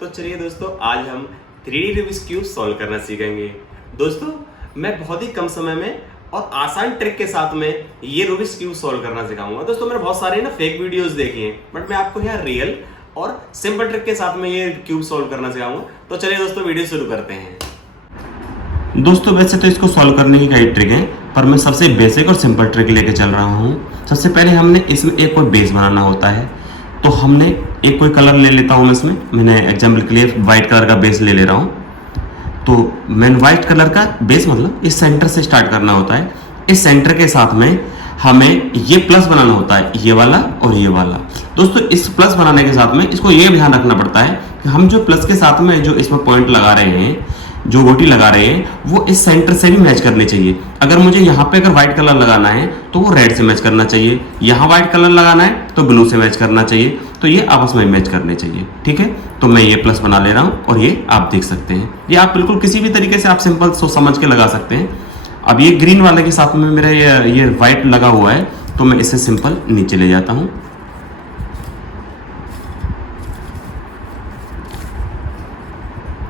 तो चलिए दोस्तों, आज हम 3D रूबिक्स क्यूब सॉल्व करना सीखेंगे। दोस्तों, मैं बहुत ही कम समय में और आसान ट्रिक के साथ में ये रूबिक्स क्यूब सॉल्व करना सिखाऊंगा। दोस्तों, मैंने बहुत सारे ना फेक वीडियोस देखे हैं, बट मैं आपको यहाँ रियल और सिंपल ट्रिक के साथ में ये क्यूब सॉल्व करना सिखाऊंगा। तो चलिए दोस्तों, वीडियो शुरू करते हैं। दोस्तों, वैसे तो इसको सॉल्व करने की कई ट्रिक है, पर मैं सबसे बेसिक और सिंपल ट्रिक लेके चल रहा हूँ। सबसे पहले हमने इसमें एक कोई बेस बनाना होता है, तो हमने एक कोई कलर ले लेता हूँ मैं इसमें। मैंने एग्जाम्पल के लिए वाइट कलर का बेस ले रहा हूँ। तो मैंने वाइट कलर का बेस मतलब इस सेंटर से स्टार्ट करना होता है। इस सेंटर के साथ में हमें ये प्लस बनाना होता है, ये वाला और ये वाला। दोस्तों, इस प्लस बनाने के साथ में इसको ये ध्यान रखना पड़ता है कि हम जो प्लस के साथ में जो इसमें पॉइंट लगा रहे हैं, जो गोटी लगा रहे हैं, वो इस सेंटर से भी मैच करनी चाहिए। अगर मुझे यहाँ पे अगर व्हाइट कलर लगाना है तो वो रेड से मैच करना चाहिए, यहाँ व्हाइट कलर लगाना है तो ब्लू से मैच करना चाहिए। तो ये आपस में मैच करने चाहिए, ठीक है। तो मैं ये प्लस बना ले रहा हूँ और ये आप देख सकते हैं। ये आप बिल्कुल किसी भी तरीके से आप सिंपल सोच समझ के लगा सकते हैं। अब ये ग्रीन वाले के साथ में मेरा ये व्हाइट लगा हुआ है, तो मैं इसे सिंपल नीचे ले जाता हूँ।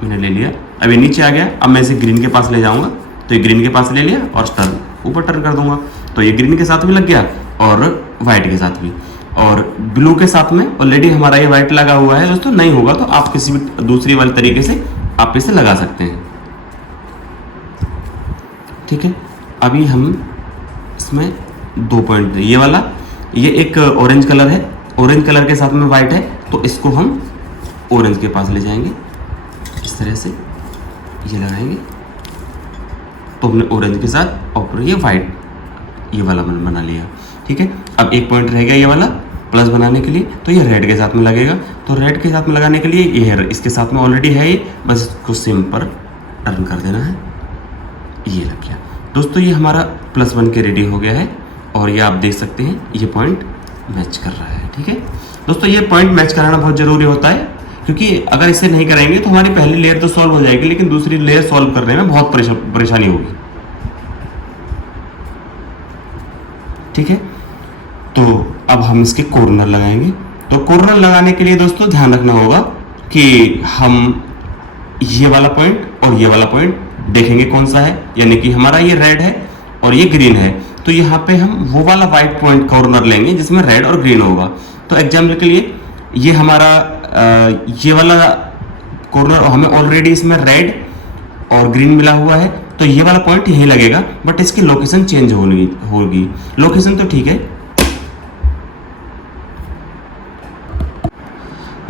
मैंने ले लिया, अब ये नीचे आ गया। अब मैं इसे ग्रीन के पास ले जाऊंगा, तो ये ग्रीन के पास ले लिया और टर्न ऊपर टर्न कर दूंगा। तो ये ग्रीन के साथ भी लग गया और व्हाइट के साथ भी, और ब्लू के साथ में ऑलरेडी हमारा ये व्हाइट लगा हुआ है। दोस्तों, नहीं होगा तो आप किसी भी दूसरी वाले तरीके से आप इसे लगा सकते हैं, ठीक है। अभी हम इसमें 2 पॉइंट, ये वाला, ये एक ऑरेंज कलर है, ऑरेंज कलर के साथ में व्हाइट है, तो इसको हम ऑरेंज के पास ले जाएंगे। इस तरह से ये लगाएंगे, तो हमने ऑरेंज के साथ और ये व्हाइट ये वाला बना लिया, ठीक है। अब एक पॉइंट रह गया ये वाला प्लस बनाने के लिए, तो ये रेड के साथ में लगेगा। तो रेड के साथ में लगाने के लिए ये इसके साथ में ऑलरेडी है ये, बस इसको सिंपल टर्न कर देना है। ये लग गया। दोस्तों, ये हमारा प्लस बन के रेडी हो गया है, और ये आप देख सकते हैं ये पॉइंट मैच कर रहा है, ठीक है। दोस्तों, ये पॉइंट मैच कराना बहुत ज़रूरी होता है, क्योंकि अगर इसे नहीं करेंगे तो हमारी पहली लेयर तो सॉल्व हो जाएगी, लेकिन दूसरी लेयर सॉल्व करने में बहुत परेशानी होगी, ठीक है। तो अब हम इसके कॉर्नर लगाएंगे। तो कॉर्नर लगाने के लिए दोस्तों ध्यान रखना होगा कि हम ये वाला पॉइंट और ये वाला पॉइंट देखेंगे कौन सा है, यानी कि हमारा ये रेड है और ये ग्रीन है। तो यहाँ पे हम वो वाला व्हाइट पॉइंट कॉर्नर लेंगे जिसमें रेड और ग्रीन होगा। तो एग्जाम्पल के लिए ये हमारा ये वाला कॉर्नर, हमें ऑलरेडी इसमें रेड और ग्रीन मिला हुआ है, तो ये वाला पॉइंट यहीं लगेगा, बट इसकी लोकेशन चेंज होगी। लोकेशन तो ठीक है।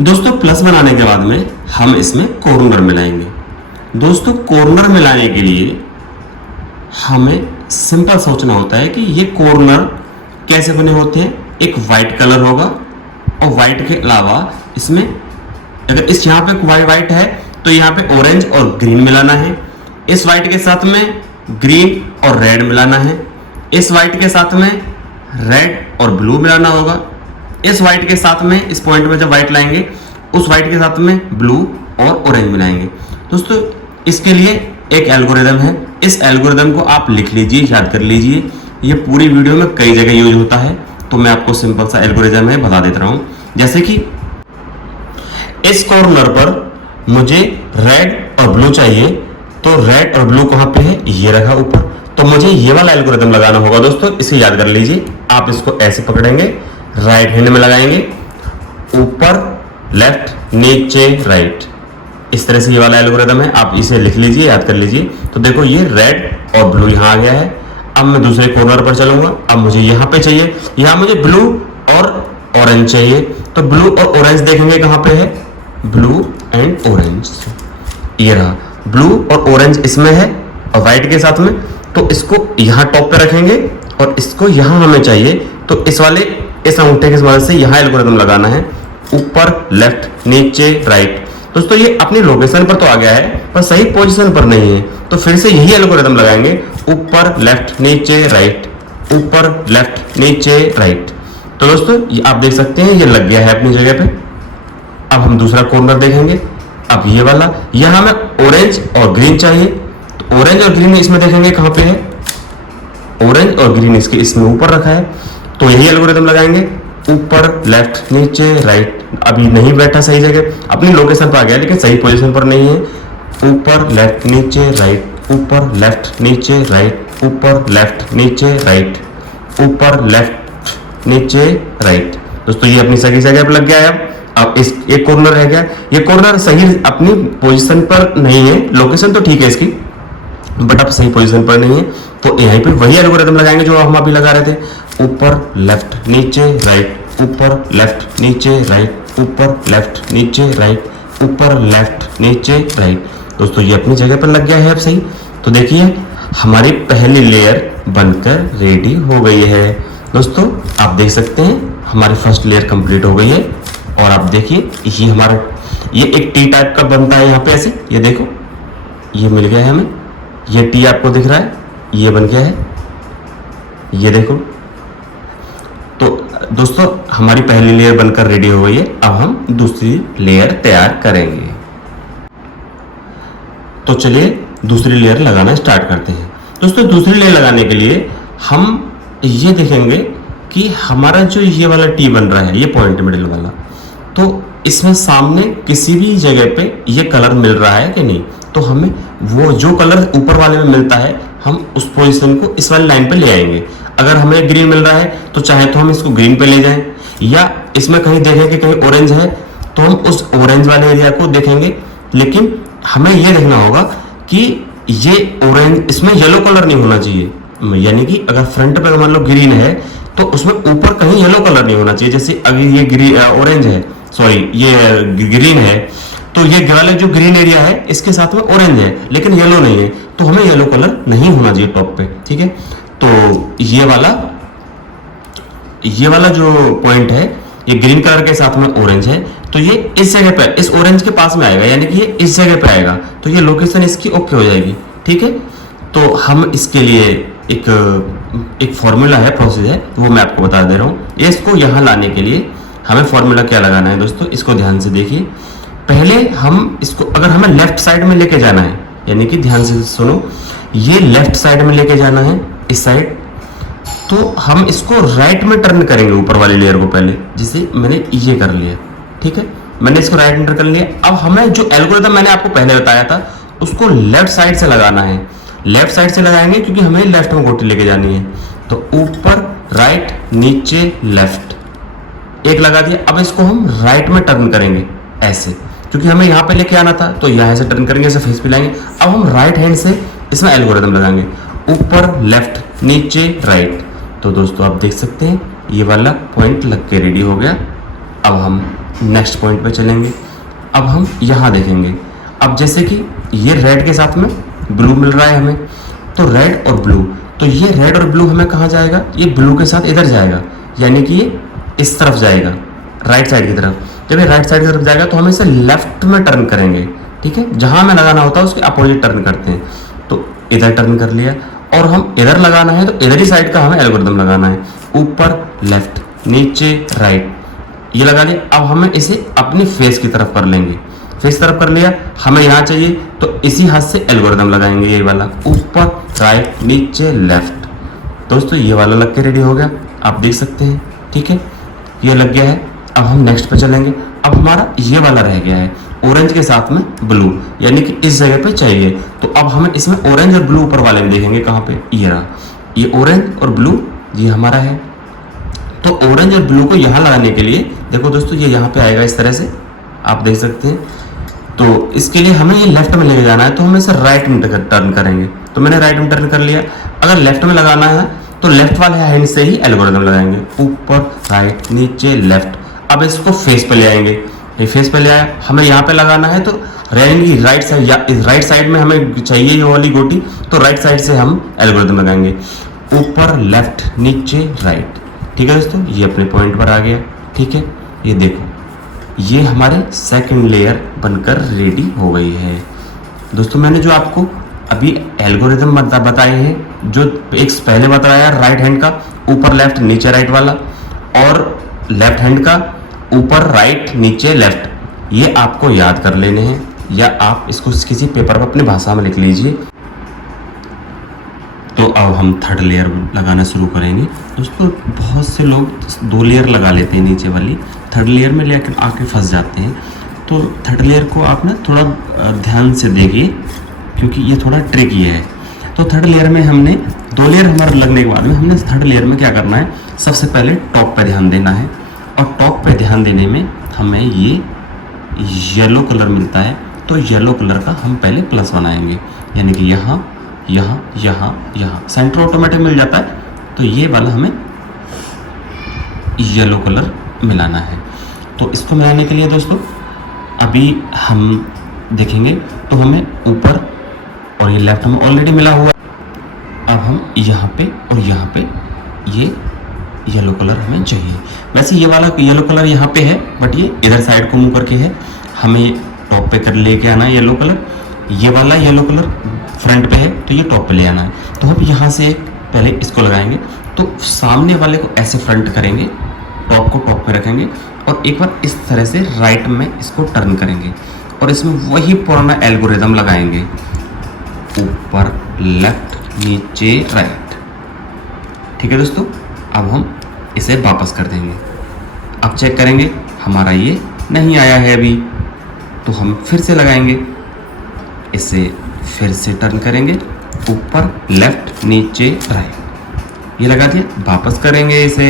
दोस्तों, प्लस बनाने के बाद में हम इसमें कॉर्नर मिलाएंगे। दोस्तों, कॉर्नर मिलाने के लिए हमें सिंपल सोचना होता है कि ये कॉर्नर कैसे बने होते हैं। एक वाइट कलर होगा, और वाइट के अलावा इसमें अगर इस यहाँ पे वाइट है तो यहाँ पे ऑरेंज और ग्रीन मिलाना है। इस वाइट के साथ में ग्रीन और रेड मिलाना है। इस वाइट के साथ में रेड और ब्लू मिलाना होगा। इस वाइट के साथ में, इस पॉइंट में जब वाइट लाएंगे, उस वाइट के साथ में ब्लू और ऑरेंज मिलाएंगे। दोस्तों, इसके लिए एक एल्गोरिदम है, इस एल्गोरिदम को आप लिख लीजिए, याद कर लीजिए। ये पूरी वीडियो में कई जगह यूज होता है, तो मैं आपको सिंपल सा एल्गोरिदम है बता देता रहा हूं। जैसे कि इस कॉर्नर पर मुझे रेड और ब्लू चाहिए, तो रेड और ब्लू कहां पे है, ये रखा ऊपर, तो मुझे ये वाला एल्गोरिदम लगाना होगा। दोस्तों, इसे याद कर लीजिए। आप इसको ऐसे पकड़ेंगे, राइट हैंड में लगाएंगे, ऊपर लेफ्ट, नीचे राइट, इस तरह से ये वाला एल्गोरिदम है। आप इसे लिख लीजिए, याद कर लीजिए। तो देखो, ये रेड और ब्लू यहां आ गया है। अब मैं दूसरे कॉर्नर पर चलूंगा। अब मुझे यहां पे चाहिए, यहां मुझे ब्लू और ऑरेंज चाहिए, तो ब्लू और ऑरेंज देखेंगे कहां पे है, ब्लू एंड ऑरेंज, ये रहा। ब्लू और ऑरेंज इसमें है और व्हाइट के साथ में, तो इसको यहां टॉप पे रखेंगे और इसको यहां हमें चाहिए, तो इस अंगूठे की मदद से यहां एल्गोरिदम लगाना है, ऊपर लेफ्ट, नीचे राइट। दोस्तों, ये अपनी लोकेशन पर तो आ गया है, पर सही पोजीशन पर नहीं है, तो फिर से यही एल्गोरिदम लगाएंगे, ऊपर लेफ्ट, नीचे राइट, ऊपर लेफ्ट, नीचे राइट। तो दोस्तों, ये आप देख सकते हैं ये लग गया है अपनी जगह पे। अब हम दूसरा कॉर्नर देखेंगे। अब ये वाला, यहां हमें ऑरेंज और ग्रीन चाहिए, तो ऑरेंज और ग्रीन इसमें देखेंगे कहां पे है, ऑरेंज और ग्रीन इसके इसमें ऊपर रखा है, तो यही एल्गोरिदम लगाएंगे। ऊपर लेफ्ट नीचे राइट, अभी नहीं बैठा सही जगह, अपनी लोकेशन पर आ गया लेकिन सही पोजीशन पर नहीं है। ऊपर लेफ्ट नीचे राइट, ऊपर लेफ्ट नीचे राइट, ऊपर लेफ्ट नीचे राइट, ऊपर लेफ्ट नीचे राइट। दोस्तों ये अपनी सही जगह पर लग गया है। अब इस एक कॉर्नर रह गया, ये कॉर्नर सही अपनी पोजीशन पर नहीं है, लोकेशन तो ठीक है इसकी बट अब सही पोजीशन पर नहीं है, तो यहीं पे वही एल्गोरिथम लगाएंगे जो हम अभी लगा रहे थे। ऊपर लेफ्ट नीचे राइट, ऊपर लेफ्ट नीचे राइट, ऊपर लेफ्ट नीचे राइट, ऊपर लेफ्ट नीचे राइट। दोस्तों ये अपनी जगह पर लग गया है अब सही। तो देखिए हमारी पहली लेयर बनकर रेडी हो गई है। दोस्तों आप देख सकते हैं हमारी फर्स्ट लेयर कंप्लीट हो गई है। और आप देखिए ये हमारा ये एक टी टाइप का बनता है यहाँ पे ऐसे, ये देखो ये मिल गया है हमें, ये टी आपको दिख रहा है, ये बन गया है, ये देखो। तो दोस्तों हमारी पहली लेयर बनकर रेडी हो गई है। अब हम दूसरी लेयर तैयार करेंगे। तो चलिए दूसरी लेयर लगाना स्टार्ट करते हैं। दोस्तों दूसरी लेयर लगाने के लिए हम ये देखेंगे कि हमारा जो ये वाला टी बन रहा है, ये पॉइंट मिडिल वाला, तो इसमें सामने किसी भी जगह पे ये कलर मिल रहा है कि नहीं। तो हमें वो जो कलर ऊपर वाले में मिलता है हम उस पोजीशन को इस वाली लाइन पे ले आएंगे। अगर हमें ग्रीन मिल रहा है तो चाहे तो हम इसको ग्रीन पे ले जाएं, या इसमें कहीं देखें कि कहीं ऑरेंज है तो हम उस ऑरेंज वाले एरिया को देखेंगे। लेकिन हमें ये देखना होगा कि ये ऑरेंज, इसमें येलो कलर नहीं होना चाहिए। यानी कि अगर फ्रंट पे मान लो ग्रीन है तो उसमें ऊपर कहीं येलो कलर नहीं होना चाहिए। जैसे अगर ये ग्रीन ऑरेंज है, सॉरी ये ग्रीन है, तो ये वाले जो ग्रीन एरिया है इसके साथ में ऑरेंज है लेकिन येलो नहीं है, तो हमें येलो कलर नहीं होना चाहिए टॉप पे। ठीक है, तो ये वाला जो पॉइंट है ये ग्रीन कलर के साथ में ऑरेंज है, तो ये इस जगह पे, इस ऑरेंज के पास में आएगा, यानी कि ये इस जगह पे आएगा, तो ये लोकेशन इसकी ओके हो जाएगी। ठीक है, तो हम इसके लिए एक फॉर्मूला है, प्रोसेस है, वो मैं आपको बता दे रहा हूँ। ये इसको यहाँ लाने के लिए हमें फॉर्मूला क्या लगाना है दोस्तों, इसको ध्यान से देखिए। पहले हम इसको, अगर हमें लेफ्ट साइड में लेके जाना है, यानी कि ध्यान से सुनो, ये लेफ्ट साइड में लेके जाना है इस साइड, तो हम इसको राइट में टर्न करेंगे ऊपर वाली लेयर को पहले, जिसे मैंने ये कर लिया। ठीक है, मैंने इसको राइट में टर्न कर लिया। अब हमें जो एल्गोरिथम मैंने आपको पहले बताया था उसको लेफ्ट साइड से लगाना है। लेफ्ट साइड से लगाएंगे क्योंकि हमें लेफ्ट में गोटी लेके जानी है। तो ऊपर राइट नीचे लेफ्ट एक लगा दिया। अब इसको हम राइट में टर्न करेंगे ऐसे, क्योंकि हमें यहाँ पे लेके आना था, तो यहाँ से टर्न करेंगे, ऐसे फेस पे लाएंगे। अब हम राइट हैंड से इसमें एल्गोरिथम लगाएंगे, ऊपर लेफ्ट नीचे राइट। तो दोस्तों आप देख सकते हैं ये वाला पॉइंट लग के रेडी हो गया। अब हम नेक्स्ट पॉइंट पे चलेंगे। अब हम यहाँ देखेंगे, अब जैसे कि ये रेड के साथ में ब्लू मिल रहा है हमें, तो रेड और ब्लू, तो ये रेड और ब्लू हमें कहाँ जाएगा, ये ब्लू के साथ इधर जाएगा, यानी कि ये इस तरफ जाएगा, राइट साइड की तरफ। जब ये राइट साइड की तरफ जाएगा तो हम इसे लेफ्ट में टर्न करेंगे। ठीक है, जहाँ हमें लगाना होता है उसके अपोजिट टर्न करते हैं। तो इधर टर्न कर लिया, और हम इधर लगाना है तो इधर ही साइड का हमें एल्गोरिथम लगाना है, ऊपर लेफ्ट नीचे राइट, ये लगा लिया। अब हमें इसे अपनी फेस की तरफ कर लेंगे, फेस तरफ कर लिया, हमें यहाँ चाहिए तो इसी हाथ से एल्गोरिथम लगाएंगे, ये वाला ऊपर राइट नीचे लेफ्ट। दोस्तों ये वाला लग के रेडी हो गया, आप देख सकते हैं। ठीक है, ये लग गया है। अब हम नेक्स्ट पे चलेंगे। अब हमारा ये वाला रह गया है ऑरेंज के साथ में ब्लू, यानी कि इस जगह पे चाहिए। तो अब हमें इसमें ऑरेंज और ब्लू ऊपर वाले में देखेंगे, कहाँ पे, ये रहा, ये ऑरेंज और ब्लू ये हमारा है। तो ऑरेंज और ब्लू को यहाँ लगाने के लिए देखो दोस्तों, ये यहाँ पे आएगा इस तरह से, आप देख सकते हैं। तो इसके लिए हमें ये लेफ्ट में लेके जाना है, तो हम इसे राइट में टर्न करेंगे। तो मैंने राइट में टर्न कर लिया। अगर लेफ्ट में लगाना है तो लेफ्ट वाले हैंड से ही एल्गोरिथम लगाएंगे, ऊपर राइट नीचे लेफ्ट। अब इसको फेस पे ले आएंगे, ये फेस पे ले आया, हमें यहाँ पे लगाना है तो रहेंगी राइट साइड, या राइट साइड में हमें चाहिए ये वाली गोटी, तो राइट साइड से हम एल्गोरिथम लगाएंगे, ऊपर लेफ्ट नीचे राइट। ठीक है दोस्तों, ये अपने पॉइंट पर आ गया। ठीक है, ये देखो ये हमारे सेकंड लेयर बनकर रेडी हो गई है। दोस्तों मैंने जो आपको अभी एल्गोरिथम बताए हैं, जो एक पहले बताया राइट हैंड का ऊपर लेफ्ट नीचे राइट वाला, और लेफ्ट हैंड का ऊपर राइट नीचे लेफ्ट, ये आपको याद कर लेने हैं, या आप इसको किसी पेपर पर अपनी भाषा में लिख लीजिए। तो अब हम थर्ड लेयर लगाना शुरू करेंगे। दोस्तों बहुत से लोग 2 लेयर लगा लेते हैं नीचे वाली, थर्ड लेयर में लेकर आके फंस जाते हैं। तो थर्ड लेयर को आप ना थोड़ा ध्यान से देखिए, क्योंकि ये थोड़ा ट्रिकी है। तो थर्ड लेयर में हमने 2 लेयर हमारे लगने के बाद में हमने थर्ड लेयर में क्या करना है, सबसे पहले टॉप पे ध्यान देना है। और टॉप पे ध्यान देने में हमें ये येलो कलर मिलता है, तो येलो कलर का हम पहले प्लस बनाएंगे, यानी कि यहाँ यहाँ यहाँ यहाँ सेंटर ऑटोमेटिक मिल जाता है। तो ये वाला हमें येलो कलर मिलाना है। तो इसको मिलाने के लिए दोस्तों अभी हम देखेंगे, तो हमें ऊपर और ये लेफ्ट में ऑलरेडी मिला हुआ है। अब हम यहाँ पे और यहाँ पे ये येलो कलर हमें चाहिए। वैसे ये वाला येलो कलर यहाँ पे है, बट ये इधर साइड को मुंह करके है, हमें ये टॉप पे कर लेके आना है येलो कलर। ये वाला येलो कलर फ्रंट पे है, तो ये टॉप पे ले आना है। तो हम यहाँ से पहले इसको लगाएंगे, तो सामने वाले को ऐसे फ्रंट करेंगे, टॉप को टॉप पे रखेंगे और एक बार इस तरह से राइट में इसको टर्न करेंगे और इसमें वही पुराना एल्गोरिदम लगाएंगे, ऊपर लेफ्ट नीचे राइट। ठीक है दोस्तों, अब हम इसे वापस कर देंगे। अब चेक करेंगे हमारा ये नहीं आया है अभी, तो हम फिर से लगाएंगे, इसे फिर से टर्न करेंगे, ऊपर लेफ्ट नीचे राइट, ये लगा दिया। वापस करेंगे इसे।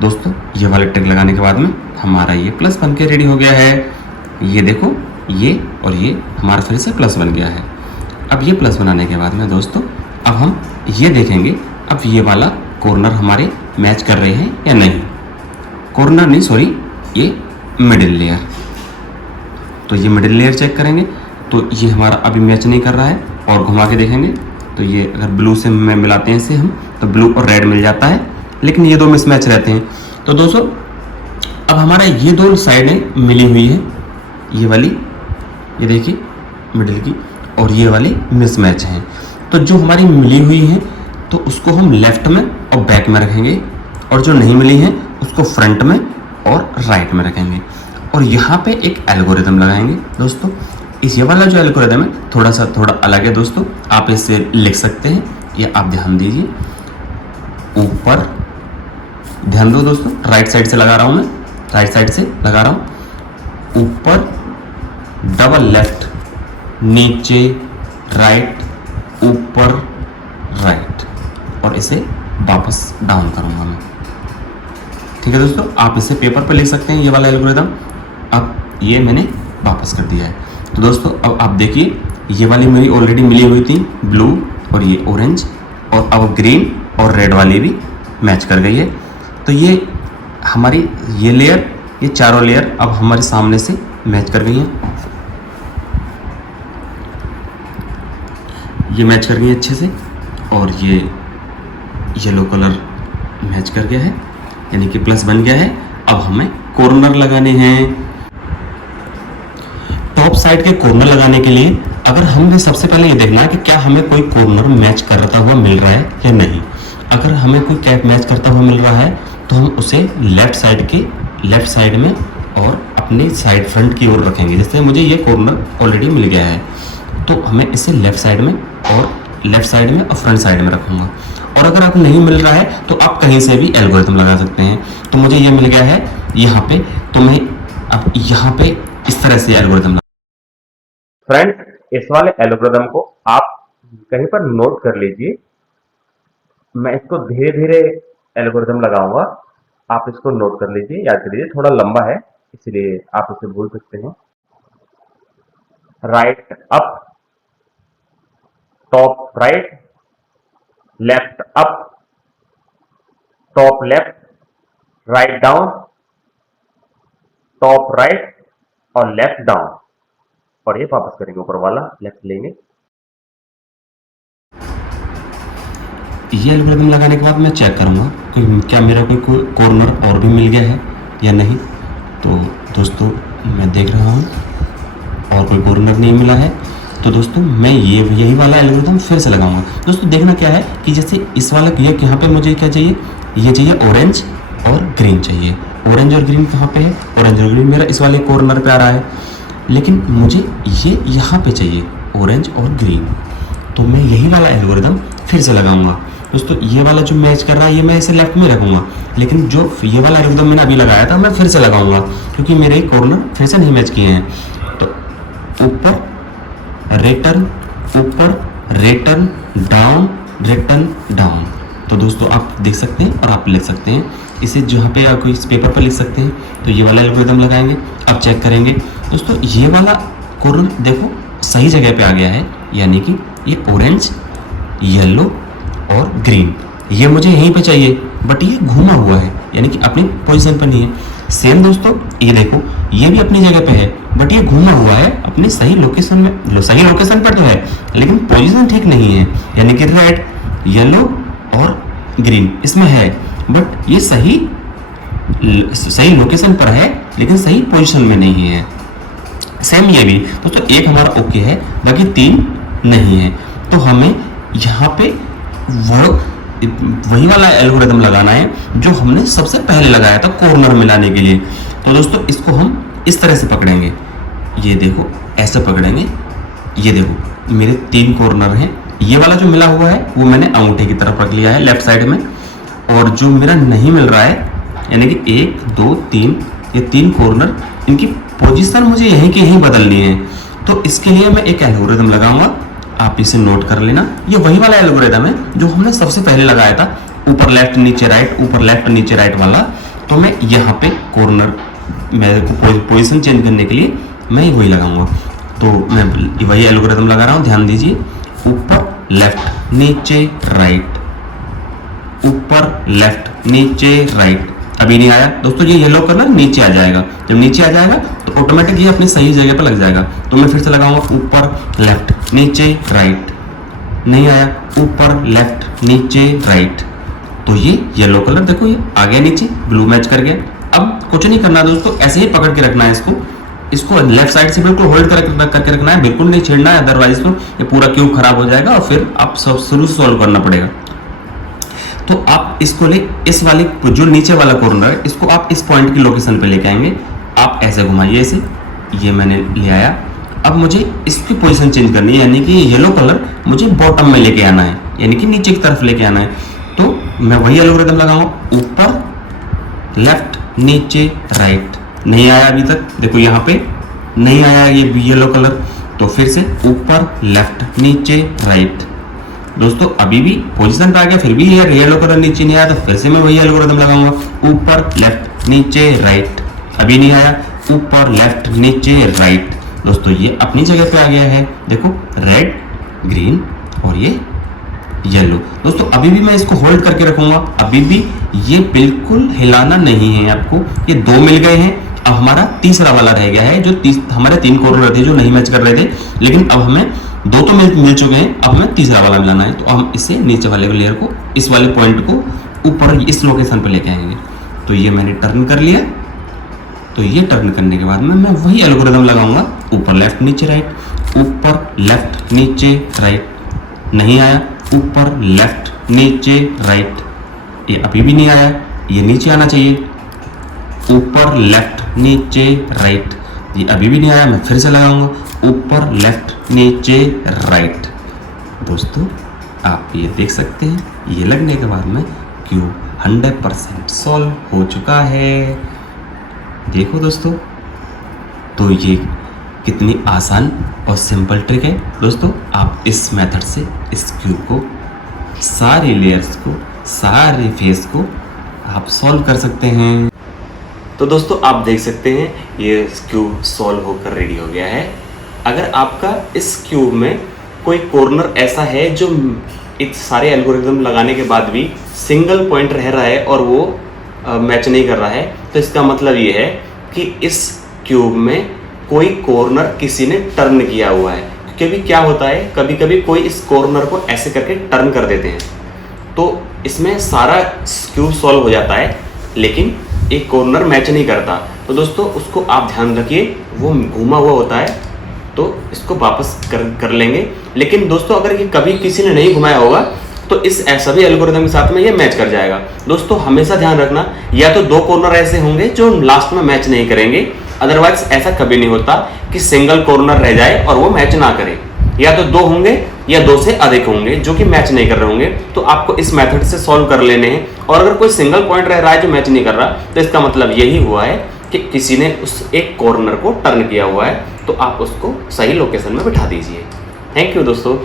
दोस्तों ये वाले ट्रिक लगाने के बाद में हमारा ये प्लस बन के रेडी हो गया है। ये देखो, ये और ये हमारा फिर से प्लस बन गया है। अब ये प्लस बनाने के बाद में दोस्तों अब हम ये देखेंगे, अब ये वाला कॉर्नर हमारे मैच कर रहे हैं या नहीं। कॉर्नर नहीं, सॉरी, ये मिडिल लेयर। तो ये मिडिल लेयर चेक करेंगे, तो ये हमारा अभी मैच नहीं कर रहा है। और घुमा के देखेंगे तो ये अगर ब्लू से मिलाते हैं इसे हम, तो ब्लू और रेड मिल जाता है, लेकिन ये 2 मिसमैच रहते हैं। तो दोस्तों अब हमारा ये 2 साइडें मिली हुई है, ये वाली, ये देखिए मिडिल की, और ये वाली मिसमैच हैं। तो जो हमारी मिली हुई है तो उसको हम लेफ्ट में और बैक में रखेंगे, और जो नहीं मिली है उसको फ्रंट में और राइट में रखेंगे। और यहाँ पे एक एल्गोरिदम लगाएंगे। दोस्तों इस ये वाला जो एल्गोरिदम है थोड़ा अलग है दोस्तों, आप इसे लिख सकते हैं, ये आप ध्यान दीजिए। ऊपर ध्यान दो दोस्तों, राइट साइड से लगा रहा हूँ मैं, राइट साइड से लगा रहा हूँ। ऊपर डबल लेफ्ट, नीचे राइट, ऊपर राइट, और इसे वापस डाउन करूँगा मैं। ठीक है दोस्तों, आप इसे पेपर पर लिख सकते हैं ये वाला एल्गोरिदम। अब ये मैंने वापस कर दिया है। तो दोस्तों अब आप देखिए, ये वाली मेरी ऑलरेडी मिली हुई थी ब्लू और ये ऑरेंज, और अब ग्रीन और रेड वाली भी मैच कर गई है। तो ये हमारी ये लेयर, ये चारों लेयर अब हमारे सामने से मैच कर गई हैं। ये मैच कर गई है अच्छे से, और ये येलो कलर मैच कर गया है, यानी कि प्लस बन गया है। अब हमें कॉर्नर लगाने हैं। टॉप साइड के कॉर्नर लगाने के लिए अगर हमें सबसे पहले ये देखना है कि क्या हमें कोई कॉर्नर मैच करता हुआ मिल रहा है या नहीं। अगर हमें कोई कैप मैच करता हुआ मिल रहा है तो हम उसे लेफ्ट साइड में और अपने साइड फ्रंट की ओर रखेंगे। जैसे मुझे ये कॉर्नर ऑलरेडी मिल गया है, तो हमें इसे लेफ्ट साइड में और फ्रंट साइड में रखूँगा। और अगर आपको नहीं मिल रहा है तो आप कहीं से भी एल्गोरिथम लगा सकते हैं। तो मुझे ये मिल गया है यहाँ पे, तो मैं अब यहाँ पे इस तरह से एल्गोरिथम। फ्रेंड्स, इस वाले एल्गोरिदम को आप कहीं पर नोट कर लीजिए। मैं इसको धीरे धीरे एल्गोरिदम लगाऊंगा, आप इसको नोट कर लीजिए, याद कर लीजिए। थोड़ा लंबा है इसलिए आप इसे भूल सकते हैं। Right up, top right, left up, top left, write down, top right और लेफ्ट डाउन, और ये वापस करेंगे, ऊपर वाला लेफ्ट लेंगे। ये एल्गोरिथम लगाने के बाद मैं चेक करूँगा कि क्या मेरा कोई कॉर्नर और भी मिल गया है या नहीं। तो दोस्तों मैं देख रहा हूँ और कोई कॉर्नर नहीं मिला है, तो दोस्तों मैं यही वाला एल्गोरिथम फिर से लगाऊंगा। दोस्तों देखना क्या है कि जैसे इस वाला यहाँ पे मुझे क्या चाहिए, ये चाहिए ऑरेंज और ग्रीन चाहिए। ऑरेंज और ग्रीन कहाँ पे है, ऑरेंज और ग्रीन मेरा इस वाले कॉर्नर पे आ रहा है, लेकिन मुझे ये यहाँ पे चाहिए ऑरेंज और ग्रीन। तो मैं यही वाला एल्गोरिदम फिर से लगाऊंगा। दोस्तों ये वाला जो मैच कर रहा है ये मैं इसे लेफ्ट में रखूंगा, लेकिन जो ये वाला एल्गोरिथम मैंने अभी लगाया था मैं फिर से लगाऊंगा, क्योंकि मेरे कॉर्नर फिर से नहीं मैच किए हैं। तो ऊपर रिटर्न, ऊपर रिटर्न डाउन, रिटर्न डाउन। तो दोस्तों आप देख सकते हैं और आप लिख सकते हैं इसे, जहाँ पे आप इस पेपर पर लिख सकते हैं। तो ये वाला एल्गोरिथम लगाएंगे, अब चेक करेंगे। दोस्तों ये वाला कॉर्नर देखो सही जगह पे आ गया है, यानी कि ये ऑरेंज, येलो और ग्रीन ये मुझे यहीं पे चाहिए, बट ये घूमा हुआ है, यानी कि अपनी पोजीशन पर नहीं है। सेम दोस्तों ये देखो ये भी अपनी जगह पे है, बट ये घूमा हुआ है अपनी सही लोकेशन में, सही लोकेशन पर तो है लेकिन पोजीशन ठीक नहीं है, यानी कि रेड, येलो और ग्रीन इसमें है, बट ये सही लोकेशन पर है लेकिन सही पोजीशन में नहीं है। सेम ये भी दोस्तों एक हमारा ओके है, बाकी 3 नहीं है। तो हमें यहाँ पे वही वाला एल्गोरिथम लगाना है जो हमने सबसे पहले लगाया था कॉर्नर मिलाने के लिए। तो दोस्तों इसको हम इस तरह से पकड़ेंगे, ये देखो ऐसे पकड़ेंगे, ये देखो मेरे 3 कॉर्नर हैं, ये वाला जो मिला हुआ है वो मैंने अंगूठे की तरफ रख लिया है लेफ्ट साइड में, और जो मेरा नहीं मिल रहा है यानी कि 1 2 3 ये 3 कॉर्नर, इनकी पोजीशन मुझे यहीं की यहीं बदलनी है। तो इसके लिए मैं एक एल्गोरिथम लगाऊंगा, आप इसे नोट कर लेना। ये वही वाला एल्गोरिथम है जो हमने सबसे पहले लगाया था, ऊपर लेफ्ट नीचे राइट, ऊपर लेफ्ट नीचे राइट वाला। तो मैं यहाँ पे कॉर्नर मेरे को पोजीशन चेंज करने के लिए मैं वही लगाऊंगा। तो मैं वही एल्गोरिथम लगा रहा हूँ, ध्यान दीजिए। ऊपर लेफ्ट नीचे राइट, ऊपर लेफ्ट नीचे राइट। अभी नहीं आया दोस्तों, ये येलो कलर नीचे आ जाएगा, जब नीचे आ जाएगा तो ऑटोमेटिक ये अपनी सही जगह पर लग जाएगा। तो मैं फिर से लगाऊंगा ऊपर लेफ्ट नीचे राइट, नहीं आया, ऊपर लेफ्ट नीचे राइट। तो ये येलो कलर देखो ये आ गया नीचे, ब्लू मैच कर गया। अब कुछ नहीं करना दोस्तों, ऐसे ही पकड़ के रखना है इसको लेफ्ट साइड से बिल्कुल होल्ड करके रखना है, बिल्कुल नहीं छेड़ना है, अदरवाइज तो ये पूरा क्यूब खराब हो जाएगा और फिर आप सब शुरू से सॉल्व करना पड़ेगा। तो आप इसको ले इस वाले जो नीचे वाला कॉर्नर है इसको आप इस पॉइंट की लोकेशन पे लेके आएंगे। आप ऐसे घुमाइए इसे, ये मैंने ले आया। अब मुझे इसकी पोजीशन चेंज करनी है, यानी कि येलो कलर मुझे बॉटम में लेके आना है, यानी कि नीचे की तरफ लेके आना है। तो मैं वही एल्गोरिथम लगाऊंगा, ऊपर लेफ्ट नीचे राइट। नहीं आया अभी तक, देखो यहाँ पे नहीं आया ये येलो कलर, तो फिर से ऊपर लेफ्ट नीचे राइट। दोस्तों अभी भी पोजीशन पे आ गया, फिर भी ये येलो कलर नीचे नहीं आया, तो फिर से मैं वही एल्गोरिथम लगाऊंगा, ऊपर लेफ्ट नीचे राइट। अभी नहीं आया, ऊपर लेफ्ट नीचे राइट। दोस्तों ये अपनी जगह पे आ गया है, देखो रेड, ग्रीन और ये येलो। दोस्तों अभी भी मैं इसको होल्ड करके रखूंगा, अभी भी ये बिल्कुल हिलाना नहीं है आपको। ये 2 मिल गए हैं, अब हमारा तीसरा वाला रह गया है, जो हमारे 3 कॉर्नर थे जो नहीं मैच कर रहे थे, लेकिन अब हमें 2 तो मिल चुके हैं, अब हमें तीसरा वाला मिलाना है। तो हम इससे नीचे वाले लेयर को, इस वाले पॉइंट को ऊपर इस लोकेशन पर लेके आएंगे। तो ये मैंने टर्न कर लिया। तो ये टर्न करने के बाद में मैं वही एल्गोरिथम लगाऊंगा, ऊपर लेफ्ट नीचे राइट, ऊपर लेफ्ट नीचे राइट। नहीं आया, ऊपर लेफ्ट नीचे राइट। ये अभी भी नहीं आया, ये नीचे आना चाहिए, ऊपर लेफ्ट नीचे राइट। ये अभी भी नहीं आया, मैं फिर से लगाऊंगा, ऊपर लेफ्ट नीचे राइट। दोस्तों आप ये देख सकते हैं, ये लगने के बाद में क्यूब 100% सॉल्व हो चुका है। देखो दोस्तों, तो ये कितनी आसान और सिंपल ट्रिक है। दोस्तों आप इस मेथड से इस क्यूब को, सारी लेयर्स को, सारे फेस को आप सॉल्व कर सकते हैं। तो दोस्तों आप देख सकते हैं ये क्यूब सॉल्व होकर रेडी हो गया है। अगर आपका इस क्यूब में कोई कॉर्नर ऐसा है जो इस सारे एल्गोरिथम लगाने के बाद भी सिंगल पॉइंट रह रहा है और वो मैच नहीं कर रहा है, तो इसका मतलब ये है कि इस क्यूब में कोई कॉर्नर किसी ने टर्न किया हुआ है। क्योंकि क्या होता है, कभी कभी कोई इस कॉर्नर को ऐसे करके टर्न कर देते हैं, तो इसमें सारा क्यूब सॉल्व हो जाता है, लेकिन एक कॉर्नर मैच नहीं करता। तो दोस्तों उसको आप ध्यान रखिए, वो घूमा हुआ होता है, तो इसको वापस कर लेंगे। लेकिन दोस्तों अगर ये कभी किसी ने नहीं घुमाया होगा तो इस सभी एल्गोरिथम के साथ में ये मैच कर जाएगा। दोस्तों हमेशा ध्यान रखना, या तो 2 कॉर्नर ऐसे होंगे जो लास्ट में मैच नहीं करेंगे, अदरवाइज ऐसा कभी नहीं होता कि सिंगल कॉर्नर रह जाए और वो मैच ना करे। या तो 2 होंगे या 2 से अधिक होंगे जो कि मैच नहीं कर रहे होंगे, तो आपको इस मेथड से सॉल्व कर लेने हैं। और अगर कोई सिंगल पॉइंट रह रहा है जो मैच नहीं कर रहा, तो इसका मतलब यही हुआ है कि किसी ने उस एक कॉर्नर को टर्न किया हुआ है, तो आप उसको सही लोकेशन में बिठा दीजिए। थैंक यू दोस्तों।